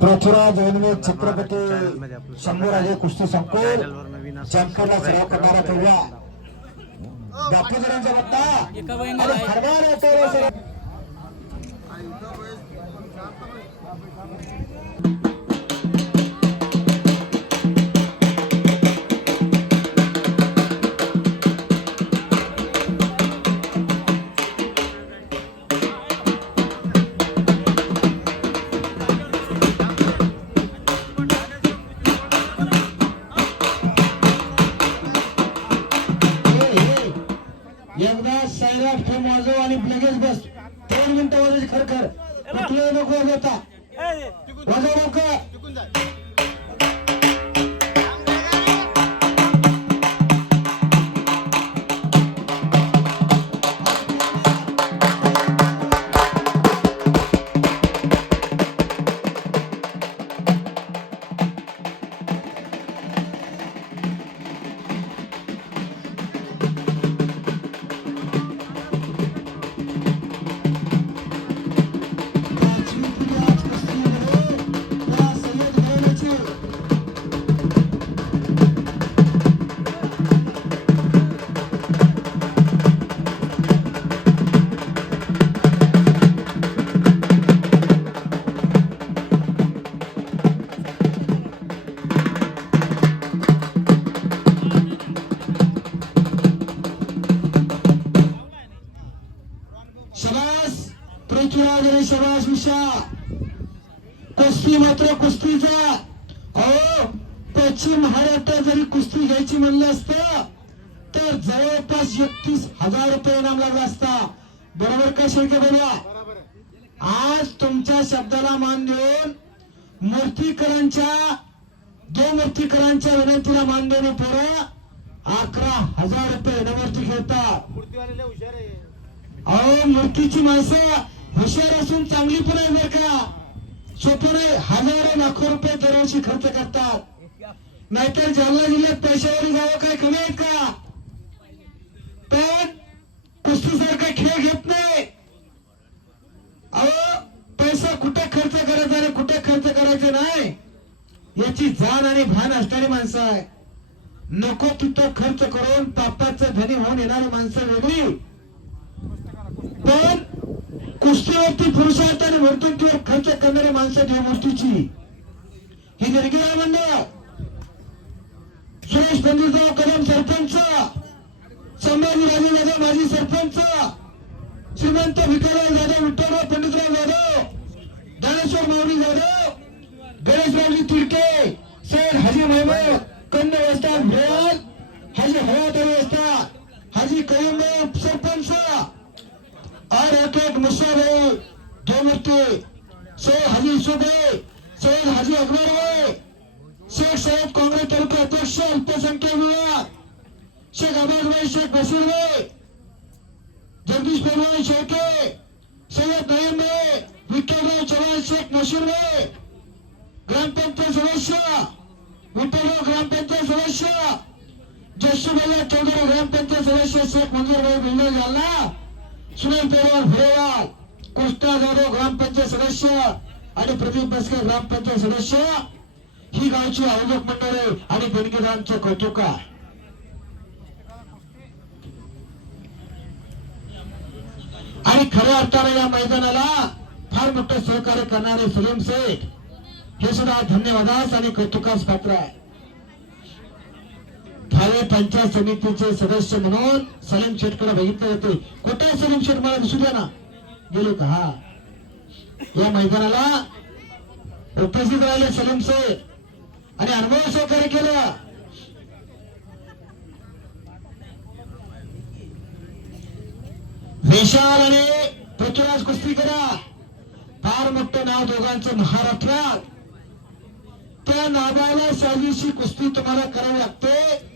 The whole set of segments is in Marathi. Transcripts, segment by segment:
पृथ्वीराज जैन छत्रपती शंभूराजे कुस्ती संकुल चॅम्पियनला सराव करणारा पहिला बापू जणांचा बत्ता एकदा सायराफ ठेव माझो आणि लगेच बस 3 मिनिटं वाजायची खरखर कुठलं नको होता वाजव नको शबास पृथ्वीराज आणि शबास विशा कुस्ती मात्र कुस्तीचा अहो पश्चिम महाराष्ट्रात जरी कुस्ती घ्यायची म्हणलं असतं तर जवळपास 31,000 रुपये इनाम लागला असता. बरोबर का शेळके बोला. आज तुमच्या शब्दाला मान देऊन मूर्तीकरांच्या 2 मूर्तीकरांच्या विनंतीला मान देऊन पोरं 11,000 रुपये इनामावरती खेळतात. मूर्तीवाले हुशार आहे. अहो मूर्तीची माणसं हुशार असून चांगली पण आहे बरं का. सोपं नाही. हजारो लाखो रुपये दरवर्षी खर्च करतात. नाहीतर जालना जिल्ह्यात पैशावाली गावं काय कमी आहेत का. पण कुस्तीसारखा खेळ घेत नाही. अहो पैसा कुठे खर्च करायचा आणि कुठे खर्च करायचा नाही याची जाण आणि भान असणारी माणसं आहे. नको तिथं खर्च करून पापाचं धनी होऊन येणारी माणसं वेगळी. पण कुस्तीवरती पुरुषार्थ आणि वर्तुकीवर खर्च करणारी माणसं देव मूर्तीची ही निर्गिरा मंडळ. सुरेश पंडितराव कदम सरपंच, संभाजीराजे जाधव माजी सरपंच, श्रीमंत विकासराव जाधव, विठ्ठलराव पंडितराव जाधव, ज्ञानेश्वर माऊली जाधव, गणेशरावजी तिडके, सैयद हाजी महमूद कंद वस्ताद भोल, हाजी हवादारी वस्ताद, हाजी कयूम सरपंच और एक मुस्सा भाई दो मूर्ति, सैयद हाजी सुबे, सैयद हाजी अकबर भाई, शेख साहेब कांग्रेस तालुका अध्यक्ष अल्पसंख्याक विभाग, शेख अब्बास भाई, शेख बशीर भाई, जगदीश पहलवान शेखे, सैयद नईम भाई, विठ्ठलराव चव्हाण, शेख नशीर भाई, ग्रामपंचायत सदस्य विठ्ठलराव, ग्रामपंचायत सदस्य जशुभैया चौधरी, ग्रामपंचायत सदस्य शेख मंजूर भाई बिल्डर जालना, सुनील पहलवान भरेवाल, कृष्णा जाधव ग्रामपंचायत सदस्य आणि प्रदीप बसके ग्रामपंचायत सदस्य ही गावची आयोजक मंडळी आणि देणगीदारांचं कौतुक आहे. आणि खऱ्या अर्थाने या मैदानाला फार मोठं सहकार्य करणारे सलीम शेख हे सुद्धा धन्यवादास आणि कौतुकास पात्र आहे. ठाणे पंचायत समितीचे सदस्य म्हणून सलीम शेठकडे बघितले होते. कुठे सलीम शेठ मला दिसू द्या ना. गेलो का. हा या मैदानाला उपस्थित राहिले सलीम शेठ आणि अनुभव सहकार्य केलं. विशाल आणि पृथ्वीराज कुस्ती करा. फार मोठं नाव दोघांचं महाराष्ट्रात. त्या नावाला साजेशी कुस्ती तुम्हाला करावी लागते.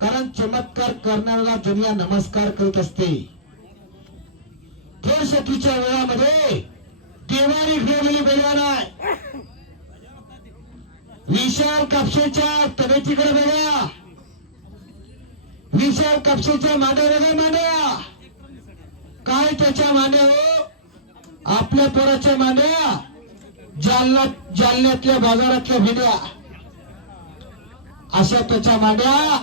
कारण चमत्कार करणाऱ्याला दुनिया नमस्कार करत असते. फुरसतीच्या वेळामध्ये देवारी खेळलेली बैलवान आहे. विशाल कापसेच्या तब्येतीकडे बघा. विशाल कापसेच्या मांड्या बघा. मांड्या काय त्याच्या मांड्या हो. आपल्या पोराच्या मांड्या जालन्यातल्या बाजारातल्या भिड्या अशा त्याच्या मांड्या.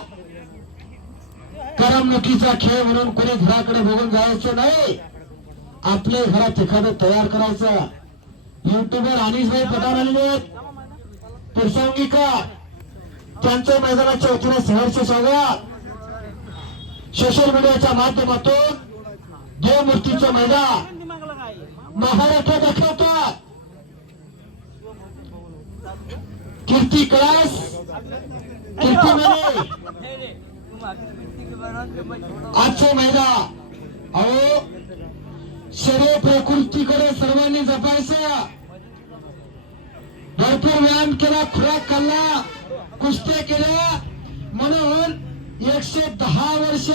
करमणुकीचा खेळ म्हणून कोणी घराकडे बघून जायचं नाही, आपल्या घरात एखादं तयार करायचं. युट्यूबर अनिशभाई पठाण आलेले प्रसंगिका, त्यांचं मैदानाच्या वतीने सहर्ष स्वागत. सोशल मीडियाच्या माध्यमातून देवमूर्तीचं मैदान महाराष्ट्र दाखवतात. कीर्ती कळस, कीर्ती मेरे आजचं मैदान. अहो, शरीर प्रकृतीकडे सर्वांनी जपायचं. भरपूर व्यायाम केला, खुराक खाल्ला, कुस्त्या केल्या, म्हणून 110 वर्ष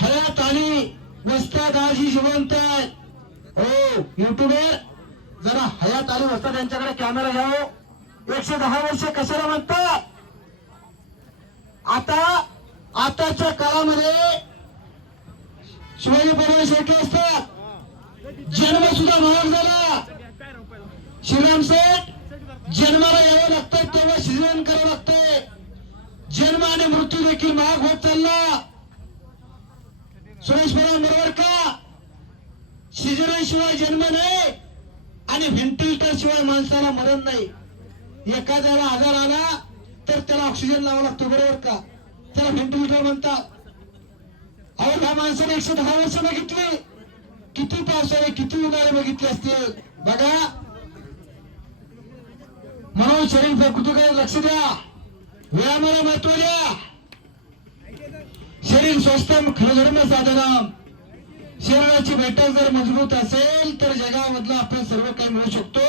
हयात आली. वस्ताद आजी जिवंत आहेत. हो युट्यूबर, जरा हयात आली वस्ताद यांच्याकडे कॅमेरा घ्यावं. 110 वर्ष कशाला म्हणतात? आताच्या काळामध्ये शिवाजी महाराज शेवटी असतात. जन्म सुद्धा महाग झाला. श्रीराम सेठ, जन्माला यावं लागतं तेव्हा शिजन करावं लागतंय. जन्म आणि मृत्यू देखील महाग होत चालला. सुरेश पवार बरोबर का? शिजनाशिवाय जन्म नाही आणि व्हेंटिलेटर शिवाय माणसाला मरण नाही. एखाद्याला आजार आला तर त्याला ऑक्सिजन लावावा लागतो, बरोबर का? त्याला व्हेंटिलेटर म्हणतात. अहो, ह्या माणसाने 110 वर्ष बघितली. किती पावसाळे, किती उन्हाळे बघितले असतील बघा. म्हणून शरीर प्रकृतीकडे लक्ष द्या, व्यायामाला महत्व द्या. शरीर स्वस्थम खरधर्म साधनम. शरीराची बैठक जर मजबूत असेल तर जगामधला आपण सर्व काही मिळू शकतो.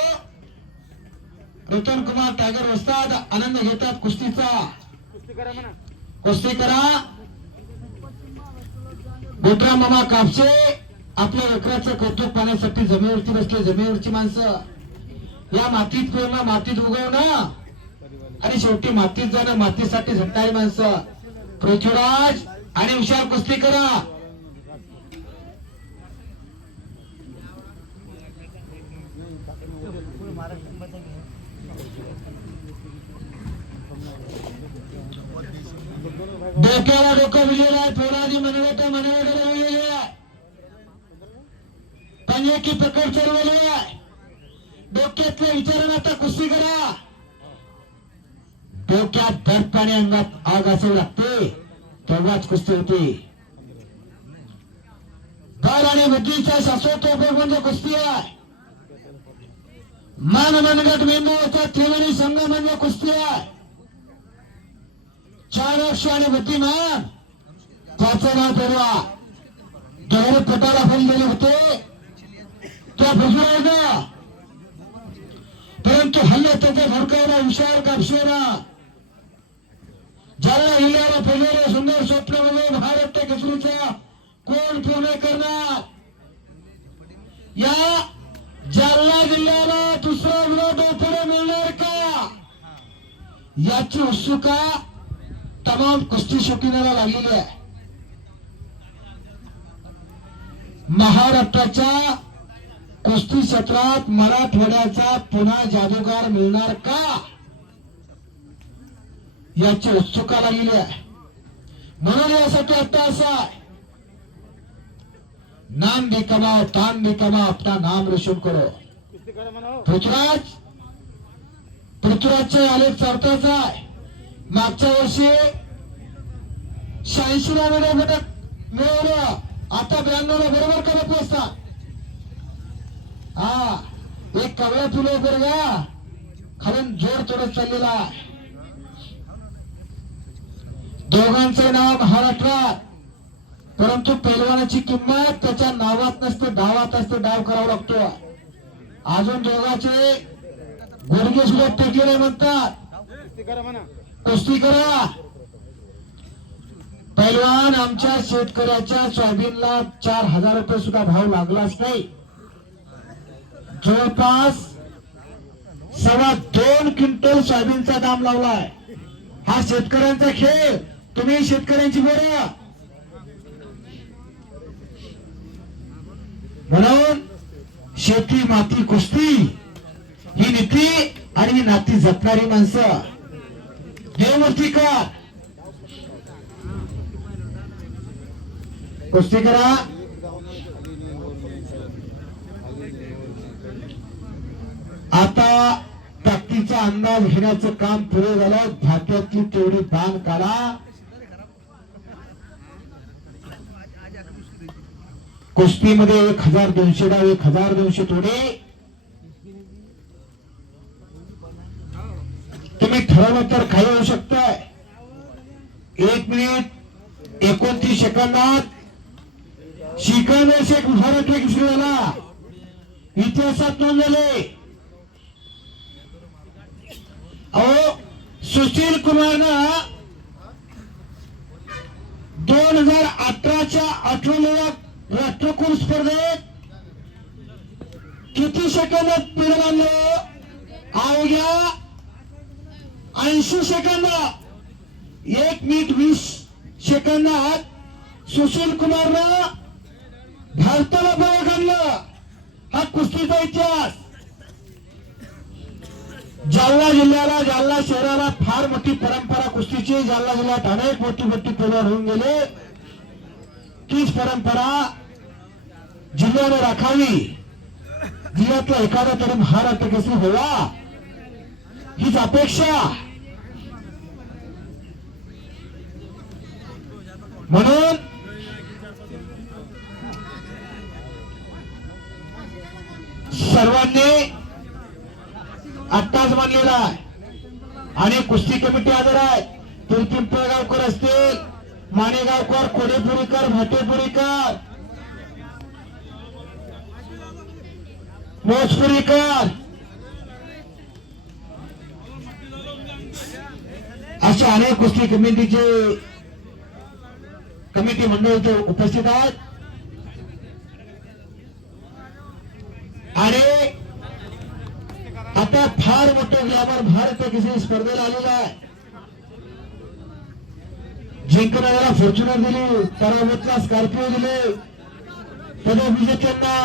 रतन कुमार टायगर वस्ताद आनंद घेतात कुस्तीचा. कुस्ती करा. बोटराम मामा कापसे आपल्या लेकराचं कौतुक पाहण्यासाठी जमिनीवरती बसले. जमिनीवरची माणसं, या मातीत पेरणं, मातीत उगवणं आणि शेवटी मातीत जाणं, मातीसाठी झटणारी माणसं. पृथ्वीराज आणि विशाल कुस्ती करा. डोक्याला डोकं विजयला आहे. पोराजी मनगटा मनगटाला विजय आहे. पंजे की पकड चढवली आहे. डोक्यातल्या विचारानं आता कुस्ती करा. डोक्यात दर्प आणि अंगात आग असावी लागते तेव्हाच कुस्ती होते. बल आणि बुद्धीचा शाश्वत उपयोग म्हणजे कुस्ती आहे. मन मनगट मेंदूचा त्रिवेणी संघ म्हणजे कुस्ती आहे. चाणक्ष आणि बुद्धिमान त्याचं नाव ठरवा. गहरे पटाला फोन गेले होते त्या भुजबळाला, परंतु हल्ले त्याचा भडकावला विशाल कापसेना. ज्याला हिल्याला फुललेल्या सुंदर स्वप्नामध्ये भारत केसरीचा कोण पूर्ण करणार? या जालना जिल्ह्याला दुसरा विरोध पुढे मिळणार का, याची उत्सुकता तमाम कुस्ती शौकीनाला लागलेली आहे. महाराष्ट्राच्या कुस्ती क्षेत्रात मराठवाड्याचा पुन्हा जादूगार मिळणार का, याची उत्सुकता लागलेली आहे. म्हणून यासाठी आता असा नाम भी कमाओ, तान भी कमाओ, अपना नाम रोशन करो. पृथ्वीराजचे आलेख चढताच आहे. मागच्या वर्षी 86 ला पदक मिळवलं, आता 92 ला बरोबर करत असतात. हा एक कवळ्या फुले बरगा खालून जोर तोडत चाललेला आहे. दोघांचे नाव महाराष्ट्रात, परंतु पैलवानाची किंमत त्याच्या नावात नसते, डावात असते. डाव करावा लागतो. अजून दोघांचे गुडघे सुद्धा टेकलेले म्हणतात. कुस्ती करा. पैलवान आमच्या शेतकऱ्याच्या सोयाबीनला 4000 रुपये सुद्धा भाव लागलाच नाही. जवळपास 2.25 क्विंटल सोयाबीनचा दाम लावलाय. हा शेतकऱ्यांचा खेळ. तुम्ही शेतकऱ्यांची बरं. म्हणून शेती माती कुस्ती ही नीती आणि ही नाती जपणारी माणसं देवमूर्तीकर कुस्ती करा. आता ताकदीचा अंदाज घेण्याचं काम पुरे झालं. भात्यातली तेवढी बाण काढा. कुस्तीमध्ये 1200 डाव 1200 तोडे. तुम्ही ठरवलं तर काही होऊ शकतंय. 1 मिनिट 29 सेकंदात शिकाने शेख भारत झाला. इतिहासात नोंद झाले. अहो सुशील कुमारनं 2018च्या 18व्या राष्ट्रकुल स्पर्धेत किती सेकंदात पिढ आणलं? अवघ्या 80 सेकंद. 1 मिनिट 20 सेकंदात सुशील कुमारनं भारताला बळी आणलं. हा कुस्तीचा इतिहास. जालना जिल्ह्याला जालना शहराला फार मोठी परंपरा कुस्तीची. जालना जिल्ह्यात अनेक मोठी पैलवान होऊन गेले. तीच परंपरा जिल्ह्याने राखावी. जिल्ह्यातला एखादा तरी महाराष्ट्र केसरी व्हावा हीच अपेक्षा. म्हणून सर्वांनी आत्ताच मानलेला आहे आणि कुस्ती कमिटी हजर आहे. पिंपळगावकर असतील, माणेगावकर, कोडेपुरीकर, भाटेपुरीकर, मोजपुरीकर असे अनेक कुस्ती कमिटीचे कमिटी मंडळ इथे उपस्थित आहेत. आणि आता फार मोठं ग्लॅमर भारत केसरी स्पर्धेला आलेला आहे. जिंकणाऱ्याला फॉर्च्युनर दिली, पराभूतला स्कॉर्पिओ दिले, पदविजेत्यांना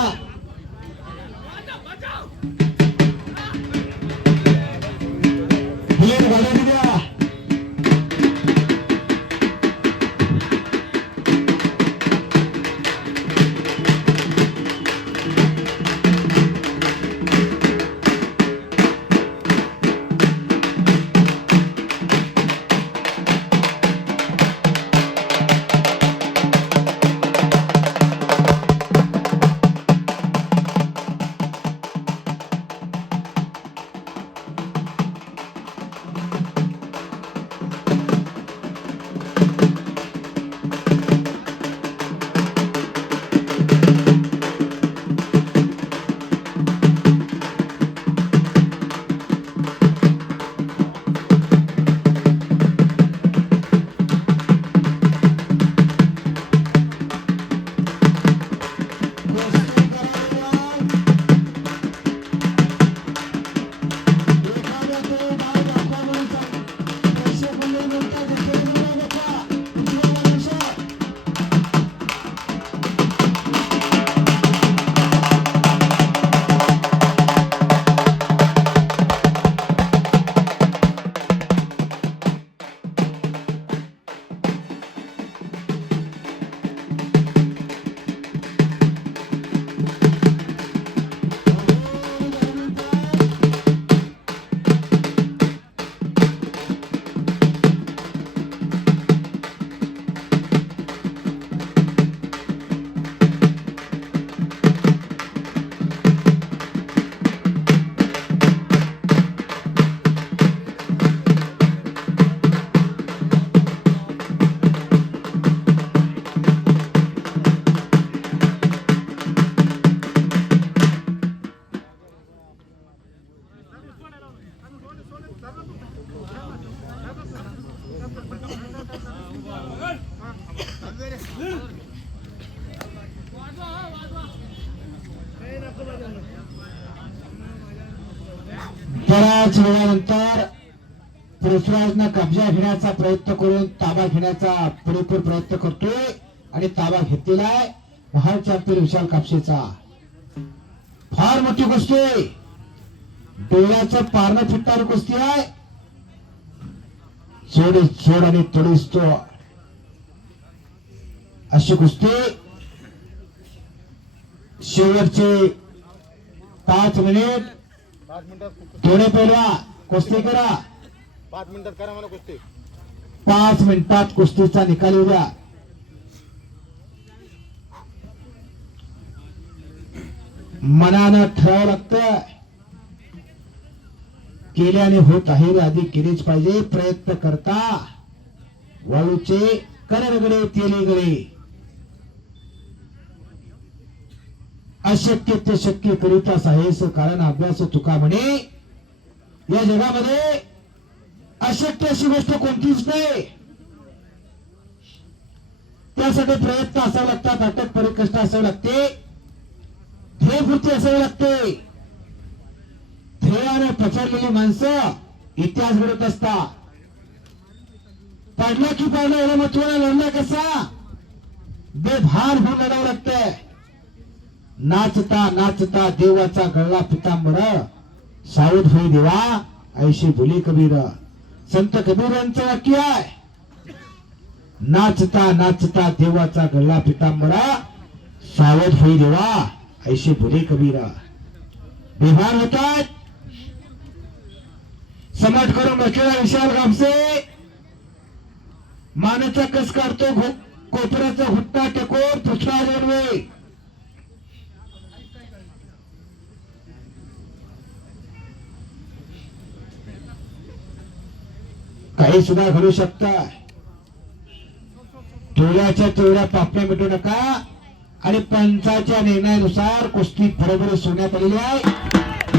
बुलेट गाड्या दिल्या. बऱ्याच वेळानंतर पृथ्वीराजनं कब्जा घेण्याचा प्रयत्न करून ताबा घेण्याचा पुरेपूर प्रयत्न करतोय आणि ताबा घेतलेला आहे महाराष्ट्र चॅम्पियन विशाल कापसेचा. फार मोठी गोष्ट आहे. डोळ्याचं पारणं फुटणारी कुस्ती आहे. जोड आणि तोडीस तो अशी कुस्ती. शेवटचे 5 मिनिट. 5 मिनिटात थोडे पहिला कुस्ती करा. 5 मिनिटात करा मला कुस्ती. 5 मिनिटात कुस्तीचा निकाल येऊ द्या. मनानं ठरावं लागतं. केल्याने होत आहे, आधी केलेच पाहिजे. प्रयत्न करता वाळूचे करगडे तेले गळे. अशक्य ते शक्य करीतास आहेस, कारण अभ्यास तुका म्हणे. या जगामध्ये अशक्य अशी गोष्ट कोणतीच नाही. त्यासाठी प्रयत्न असावे लागतात, अटक परिकष्ट असावे लागते, ध्येयपूर्ती असावी लागते. ध्येयाने पछाडलेली माणसं इतिहास घडत असतात. पडला की पडला एवढं महत्वाला लढला कसा बेभान होऊन लढावं लागतंय. नाचता नाचता देवाचा गळला पितांबर, सावध होई देवा ऐशी बोली कबीर. संत कबीरांचं वाक्य आहे. नाचता नाचता देवाचा गळला पितांबर, सावध होई देवा ऐशी बोली कबीर. बेभान होतात. समाट करून बसलेला विशाल गामसे मानेचा कस काढतो, कोपऱ्याचा हुट्टा टेकोर पृथ्वीराज वनवे. काही सुद्धा घडू शकता. तेवढ्याच्या तेवढ्या पापण्या मिटू नका. आणि पंचाच्या निर्णयानुसार कुस्ती बरोबर सोडण्यात आलेली आहे.